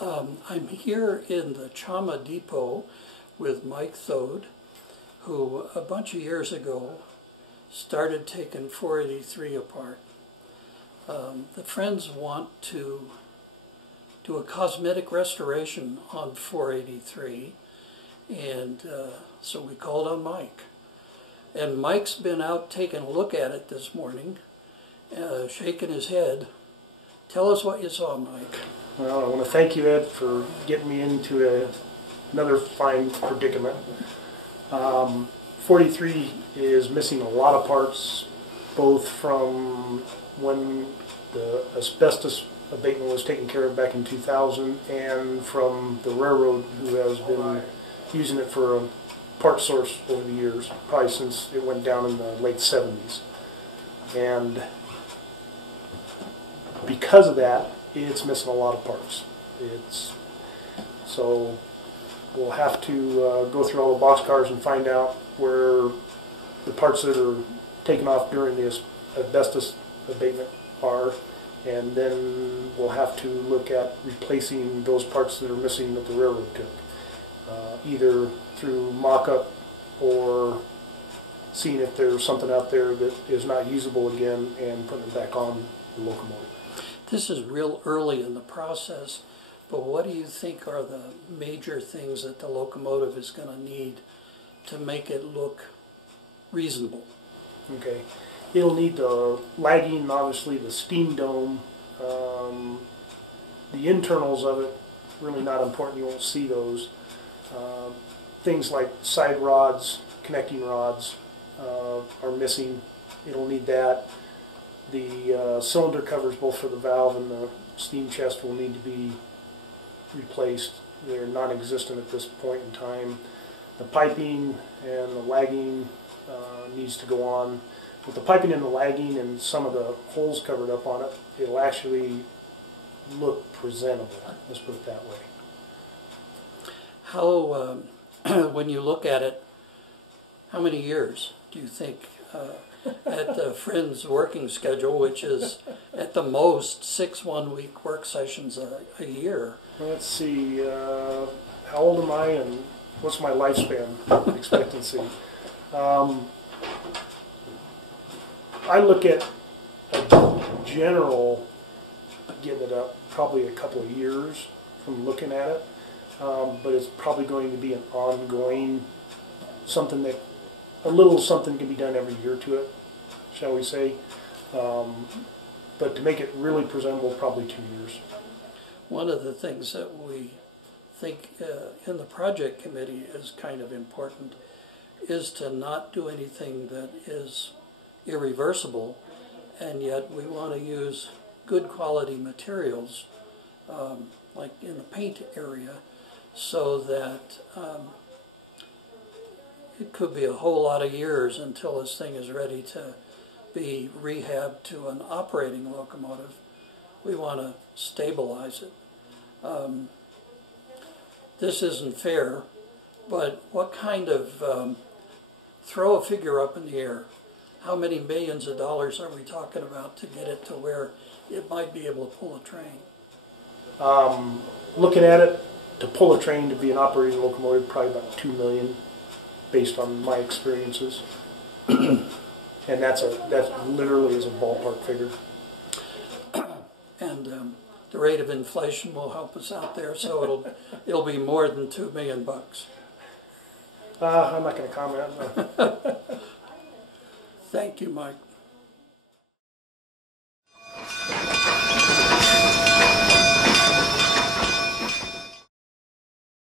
I'm here in the Chama Depot with Mike Thode, who a bunch of years ago started taking 483 apart. The friends want to do a cosmetic restoration on 483, and so we called on Mike. And Mike's been out taking a look at it this morning, shaking his head. Tell us what you saw, Mike. Well, I want to thank you, Ed, for getting me into another fine predicament. 43 is missing a lot of parts, both from when the asbestos abatement was taken care of back in 2000 and from the railroad, who has been using it for a part source over the years, probably since it went down in the late 70s. And because of that, it's missing a lot of parts. So we'll have to go through all the boxcars and find out where the parts that are taken off during the asbestos abatement are, and then we'll have to look at replacing those parts that are missing that the railroad took, either through mock-up or seeing if there's something out there that is not usable again and putting it back on the locomotive. This is real early in the process, but what do you think are the major things that the locomotive is going to need to make it look reasonable? Okay. It'll need the lagging, obviously the steam dome, the internals of it, really not important, you won't see those. Things like side rods, connecting rods are missing, it'll need that. The cylinder covers, both for the valve and the steam chest, will need to be replaced. They're non-existent at this point in time. The piping and the lagging needs to go on. With the piping and the lagging and some of the holes covered up on it, it'll actually look presentable. Let's put it that way. How, when you look at it, how many years do you think at the Friends working schedule, which is at the most 6 one-week work sessions a year? Let's see, how old am I and what's my lifespan expectancy? I look at a general getting it up probably a couple of years from looking at it, but it's probably going to be an ongoing something that a little something can be done every year to it, shall we say. But to make it really presentable, probably 2 years. One of the things that we think in the project committee is kind of important is to not do anything that is irreversible, and yet we want to use good quality materials, like in the paint area, so that it could be a whole lot of years until this thing is ready to be rehabbed to an operating locomotive. We want to stabilize it. This isn't fair, but what kind of, throw a figure up in the air, how many millions of dollars are we talking about to get it to where it might be able to pull a train? Looking at it, to pull a train to be an operating locomotive, probably about $2 million, based on my experiences. And that's literally is a ballpark figure. And the rate of inflation will help us out there, so it'll be more than $2 million bucks. I'm not going to comment. Thank you, Mike.